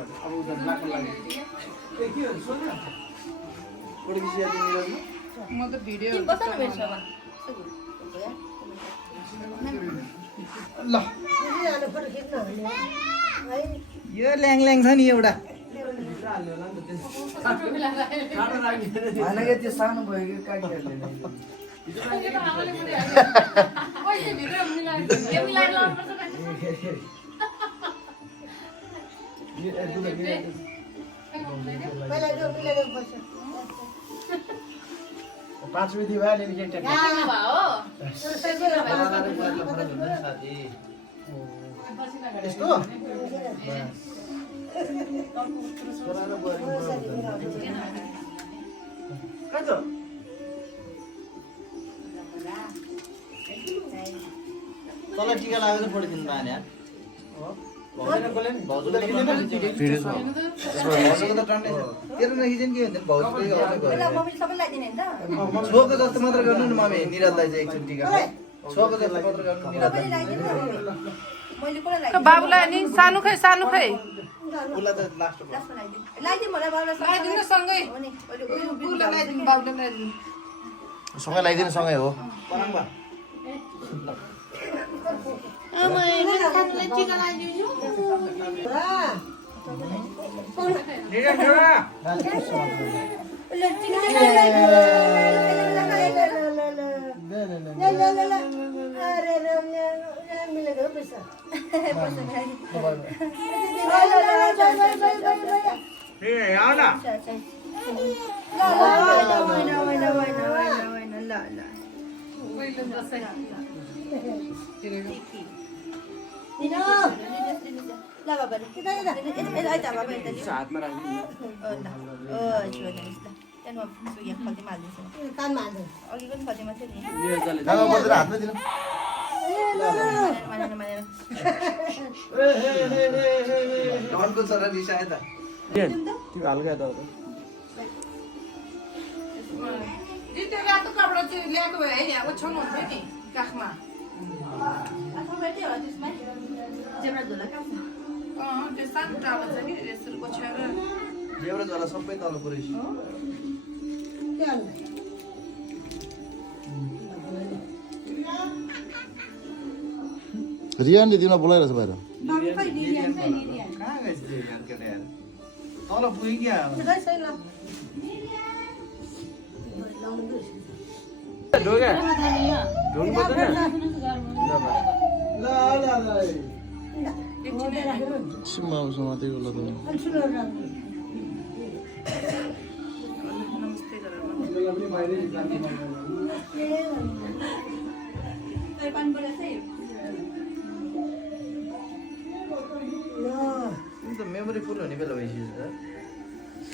अब उता लाग्न लाग्यो ए के हो सोध्न फोटो खिचिया तिमीले म त भिडियो ल यो ल्याङ ल्याङ छ नि एउटा होइन त्यो सानो भयो कि काटिहाल्ने पाँच मिति भयो नि यस्तो तँलाई टिका लागेर पढिदिनु पाएन तेरो नखिचेन के हुन्छ छोको जस्तो मात्र गर्नु नि मम्मी निरजलाई चाहिँ एकचोटि टिका छोको जस्तो मात्र गर्नु बाबुलाई नि सानो खै उसलाई त लास्ट सँगै लगाइदिनु सँगै हो हल्का त्यो रातो कपडा चाहिँ ल्याएको भए है यहाँ ओछ्याउनु हुन्थ्यो नि काखमा त्यो सानो टालो छ कि यसरी ओछ्याएर जेब्रा झोला सबै तल पुरै रियानले तिमीलाई बोलाइरहेछ बाहिर कहाँ गएछ केटा तल पुग्यो क्या ढोल्नु पर्दैन सिम्मा उसँग त्यही होला त मेमोरी फुल हुने बेला भइसक्यो त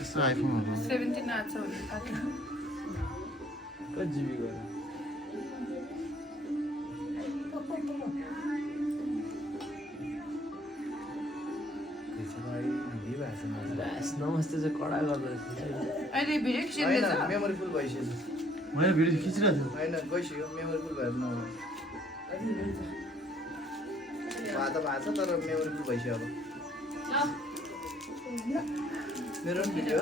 यस्तो आइफोनहरू 17 आछ भने कति जिबी गयो नमस्ते चाहिँ कडा गर्दैछ अहिले भिडियो खिच्दैछ मेमोरी फुल भइसक्यो मैले भिडियो खिचिरहेको थियो होइन गइसक्यो मेमोरी फुल भएर नआउनु भात भएको छ तर मेमोरी फुल भइसक्यो अब मेरो पनि भिडियो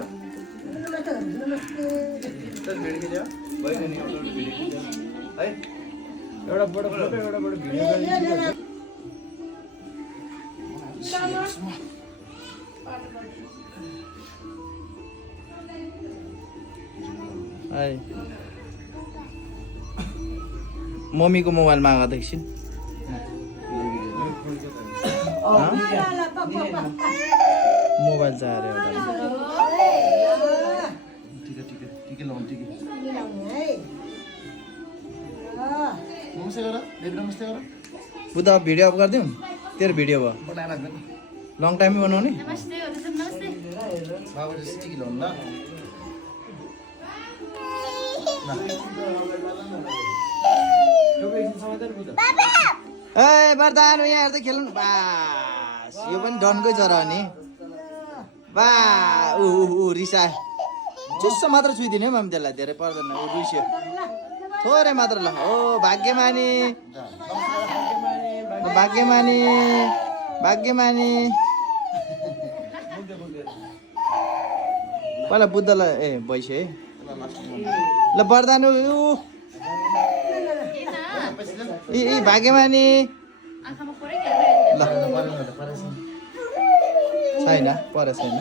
भिडियो खिच्यो भयो नि एउटा भिडियो खिच्यो है एउटा बडो फोटो एउटा बडो भिडियो है मम्मीको मोबाइलमा आएको एकछिन मोबाइल चाहिँ अरे एउटा टिके लाउनु टिके नमस्ते गर देवी नमस्ते गर बुद्ध भिडियो अफ गरिदिउँ तेरो भिडियो भयो लङ टाइममै बनाउने बाबा जस्तो टिके लाउनु ए वरदान यहाँ हेर्दै खेल्नु बास यो पनि डनकै जरा हो नि बा ऊ रिसा चुस्सो मात्र छुइदिने है मामी त्यसलाई धेरै पर्दैन ऊ रुस्यो थोरै मात्र ल ओ भाग्यमानी भाग्यमानी भाग्यमानी पहिला बुद्धलाई भैँसी है ल वरदान भाग्यमानी ल छैन पर छैन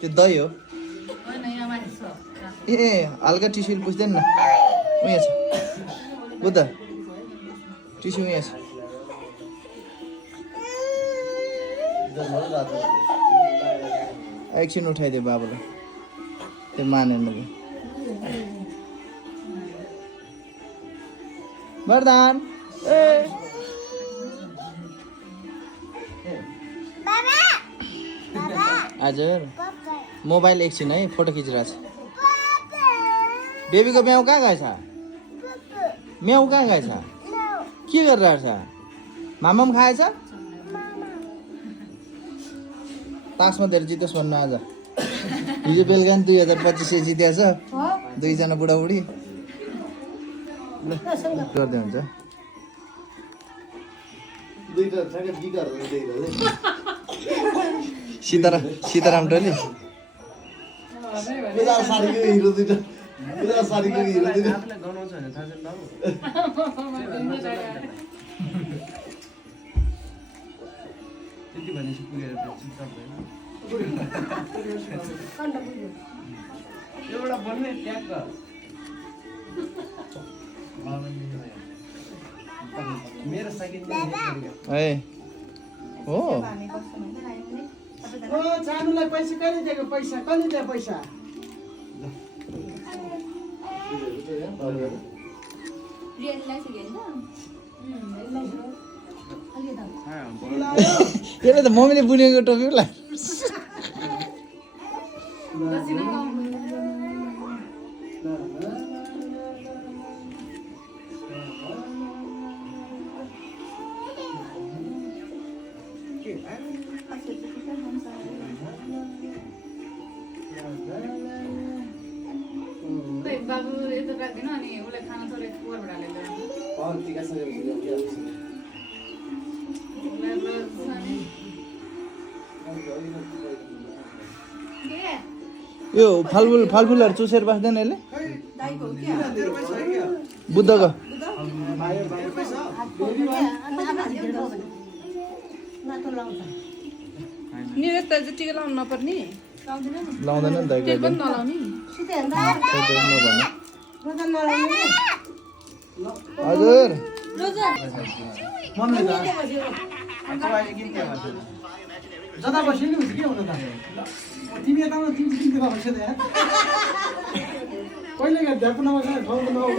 त्यो दही हो हल्का टिस्यु बुझ्दैन न उयो छ बुद्ध टिस्यु उयो छ एकछिन उठाइदियो बाबुलाई त्यो मानेन वरदान हजुर मोबाइल एकछिन है फोटो खिचिरहेको छ बेबीको म्याउ कहाँ गएछ म्याउ कहाँ गएछ के गरिरहेको छ मामा पनि खाएछ तासमा धेरै जितोस् भन्नु आज हिजो बेलुका 2025 जितेछ दुईजना बुढाबुढी गर्दै हुन्छ सीताराम टोली आफूलाई गनाउँछ भने थाहा छैन बाबु त्यति भनेपछि पुगेर चुपचाप भयो एउटा बन्ने ट्याक्क मेरो सेकेन्ड ए हो चानुलाई पैसा कहिले दिएको पैसा कहिले दियो पैसा यसले त मम्मीले बुनेको टोपी होला बाबु यता राख्दैन अनि उसलाई खाना थोरै कुकरबाट हालेर यो फलफुलहरू चुसेर बस्दैन यसले बुद्धको नि यस्तो चाहिँ टिका लाउनु नपर्ने लाउँदैन नि त तेल पनि नलाउने हजुर जता बस्यो नि के हुनु त तिमी यता तिमी तिमी बस्यो त यहाँ कहिले गएर ध्यान नबस्ने ठाउँको नआउँछ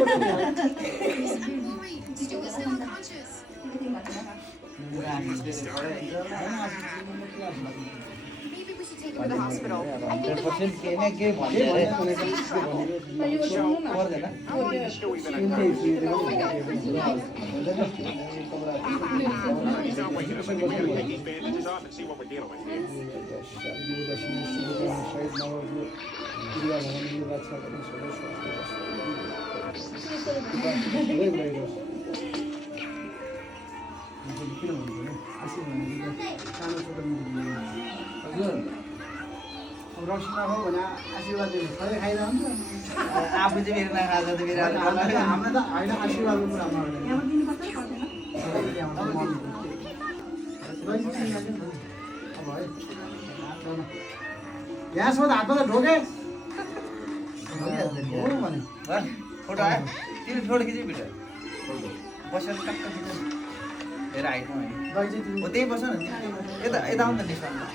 रक्सी नखाऊ भने आशीर्वाद दिनु सधैँ खाइरहन्छ आफू चाहिँ मेरो नखाएको त मेरो हाम्रो त होइन आशीर्वादको कुरा यहाँसम्म हातमा त ढोके फोटो आयो तिमी फोटो खिच्यो भिडियो बसेर टक्क खिच्यो हेर हाइटमा हो त्यही बस न यता यता आउनु त निस्कनु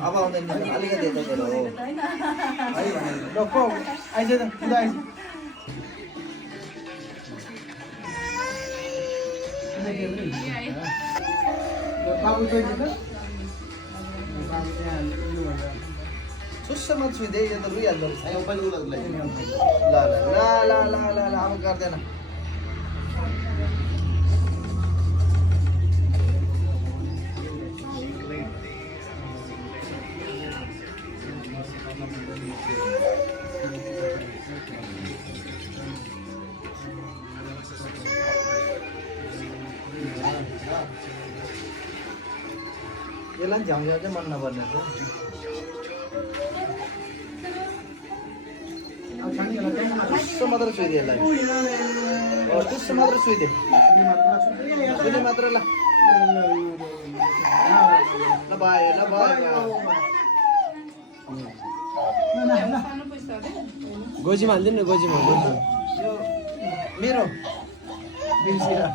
अब आउँदैन अलिकति यता हेर हो आइज त पुरा आइज बाबु चाहिँ बाबु त्यहाँ चुस्समा छुइदिए यो त रुइहाल्दो रहेछ आयो पनि उलाई ल अब गर्दैन यसलाई झ्याउझ्याउ चाहिँ मन नपर्ने टुस्सो मात्र छुइदिए यसलाई टुस्सो मात्र छुइदिए छुइदिए मात्र ल भयो गोजीमा हालिदिनु न गोजीमा यो मेरो बिर्सिएर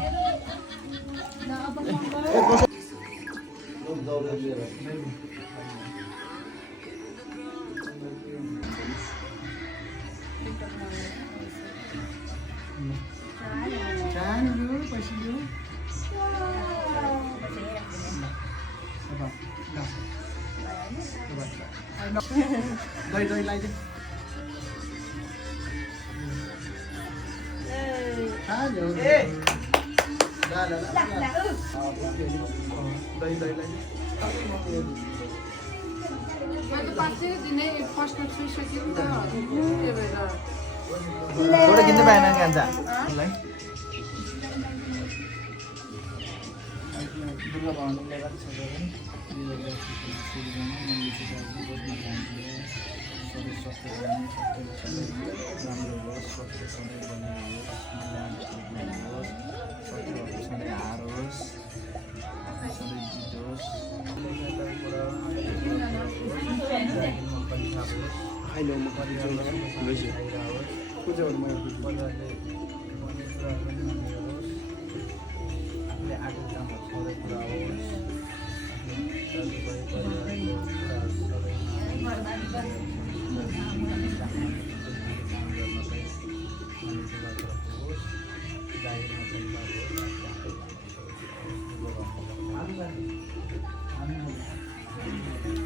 दही लगाइदिए मैले त 5 दिनै फर्स्टमा छुइसक्यो नि त त्यही भएर फोटो किन्नु पाएन कान्छ दुर्गा भवानीले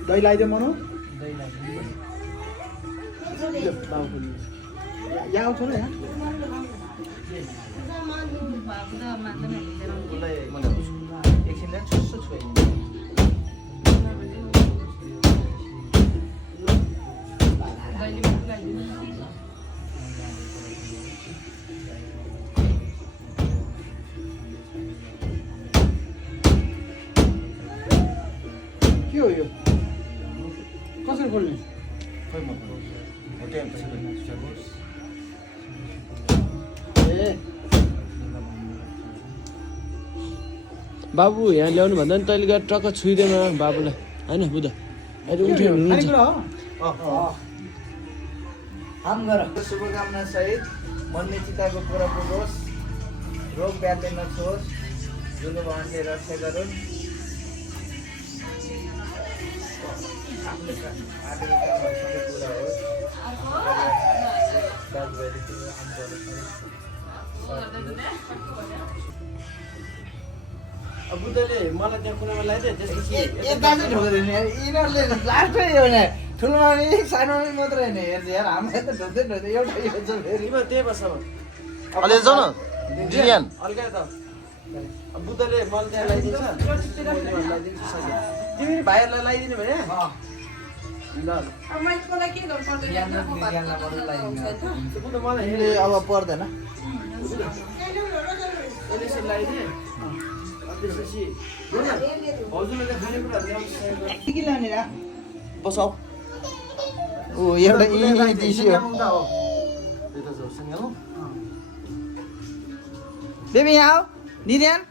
दही लगाइदियो मनो यहाँ आउँछ न यहाँ एकछिन छुस्सो छुइदिनु के हो यो कसरी खोल्ने बाबु यहाँ ल्याउनु भन्दा नि तैँले गएर टक्क छुइदिएमा बाबुलाई होइन बुझ अहिले उठ्यो खाने कुरा हो काम गर शुभकामना सहित मनले चिताको पुरा पुगोस् रोग व्याधि नछोस् दुर्गा भगवानले रक्षा गरून् आफ्नो आदर सबै पुरा होस् बुद्धले मलाई त्यहाँ कुनामा लगाइदिए त्यसपछि यता चाहिँ ढोक्दैन यिनीहरूले लास्टै हो नि ठुलोमा पनि सानोमा मात्र होइन हेर्छ यार हामीलाई त ढोक्दै एउटा यो छ फेरि तिम्रो त्यही बस्छ अलि जाऊ न डिरियान हल्का त बुद्धले मलाई त्यहाँ लगाइदिन्छ तिमी भाइहरूलाई लगाइदिनु भने ल अब मैले मलाई के गर्नु पर्दैन बुद्ध मलाई तिमीले अब पर्दैन यसरी लगाइदिए त्यसपछि हजुरले खानेकुराहरू ल्याउँछ के लाने रा बसाउ ओ एउटा यी दिसियो बेबी यहाँ आऊ निर्यान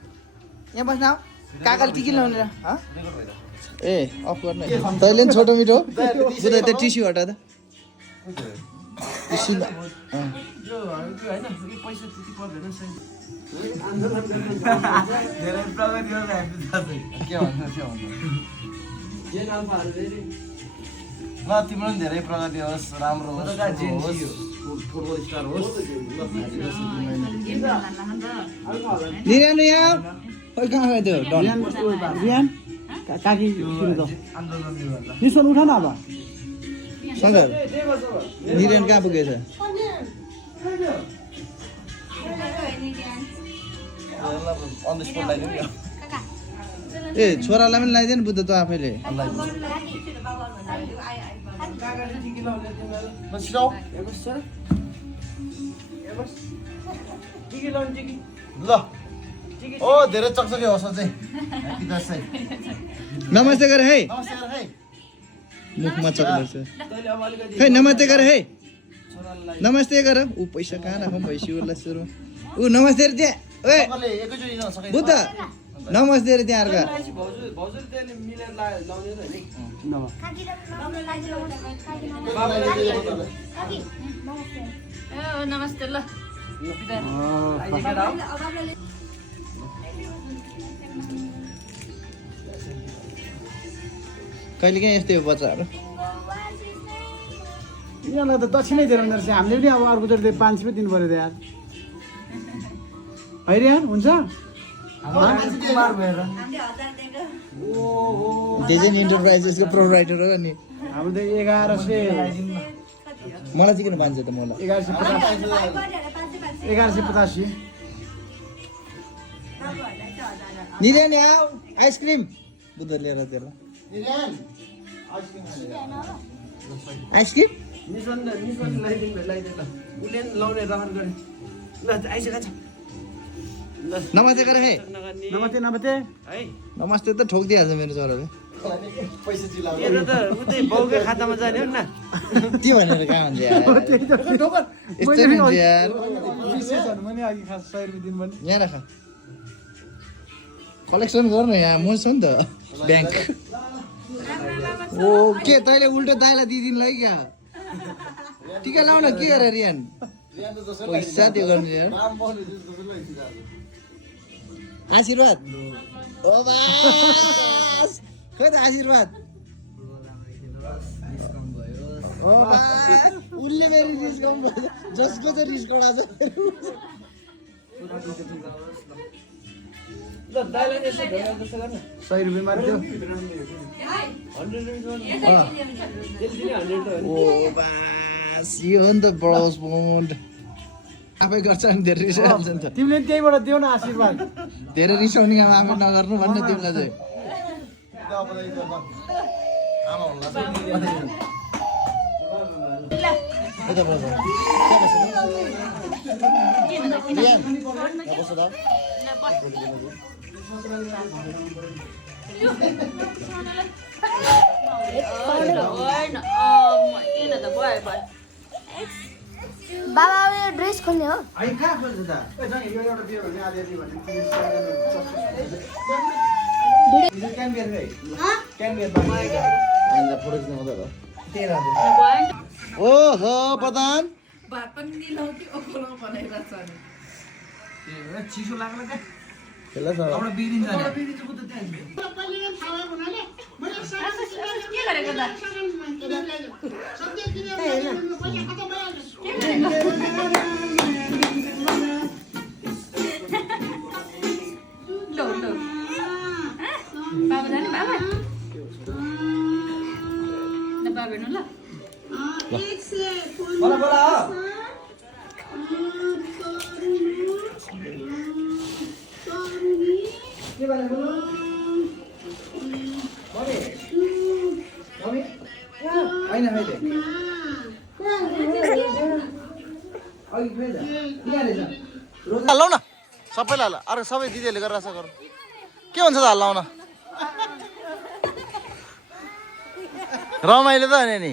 यहाँ बस्न आऊ काकाले टिकी लाउने र ए अफ गर्ने तैँले पनि छोटो मिठो बुझ्दा त्यो टिस्यु हटा त टिस्यु पैसा त्यति पर्दैन धेरै प्रगति के भन्नु ल तिम्रो पनि धेरै प्रगति होस् राम्रो होस् फुटबल स्टार होस् निर्यान यहाँ खोइ कहाँ गयो त्यो रियान काकी सुरु त निस्वन उठ न अब शङ्कर निरेन कहाँ पुगेछ ए छोरालाई पनि लगाइदियो नि बुद्ध त आफैले ल ओ धेरै चकचके होस् चाहिँ नमस्ते गर है मुखमा चक्कर छ खै नमस्ते गर है नमस्ते गर ऊ पैसा कहाँ राखौँ पैसा उसलाई सुरु ऊ नमस्ते रे त्यहाँ ओए बुद्ध नमस्ते रे त्यहाँ अर्का नमस्ते ल कहिले काहीँ यस्तै हो बच्चाहरू यिनीहरूलाई त दक्षिणै दिएर रहेछ हामीले पनि अब अर्कोचोटि 5 रुपियाँ दिनु पऱ्यो यार होइन यार हुन्छ डेजेन इन्टरप्राइजेसको प्रोप्राइटर हो नि हाम्रो त 1100 मलाई चाहिँ किन भन्छ त मलाई 1185 निरेन आऊ आइसक्रिम बुद्ध लिएर त्यसलाई आइसक्रिम नमस्ते गर है नमस्ते नमस्ते नमस्ते त ठोकिदिइहाल्छ मेरो छोराले खातामा जाने हो न के भनेर कहाँ हुन्छ यार यस्तै हुन्छ यार मैले अघि खास 100 रुपियाँ दिनु भने यहाँ राख कलेक्सन गर्नु यहाँ म छु नि त ब्याङ्क ओ के तैँले उल्टो दाइलाई दिइदिनुलाई क्या टिका लाउन के गरेर रियान पैसा त्यो गर्नु यार आशीर्वाद ओ बास खै त आशीर्वाद ओ बास उसले मेरो डिस्काउन्ट भयो जसको चाहिँ डिस्काउन्ट आज 100 रुपियाँ मात्र ओ बास यो हो नि त ब्राउज पौन्ड आफै गर्छ नि धेरै रिसाइहाल्छ नि त तिमीले त्यहीबाट देऊ न आशीर्वाद धेरै रिसाउने काम आफै नगर्नु भन्ने तिमीलाई चाहिँ यता बस। रियान, यहाँ बस्छ त। बाबा यो ड्रेस खोल्ने हो आई कहाँ खोल्छ त? यो एउटा बियर भने आधी आधी भने क्यान बियर गए क्यान बियर फोटो खिच्नु मात्रै हो। ओहो प्रधान भात पनि निलाउ कि ओखलो भनेर छ नि चिसो लाग्ला क्या खेल्ला छ एउटा बिरिन्छ नि के गरेको त लो लो बाबा जाने बाबा न बाबा हेर्नु ल बोला बोला के भनेको मम्मी हैन मैले अघि फेरि हल्लाउ न सबैलाई हल्ला अरू सबै दिदीहरूले गरेर आशा गरौँ के हुन्छ त हल्लाउन रमाइलो त होइन नि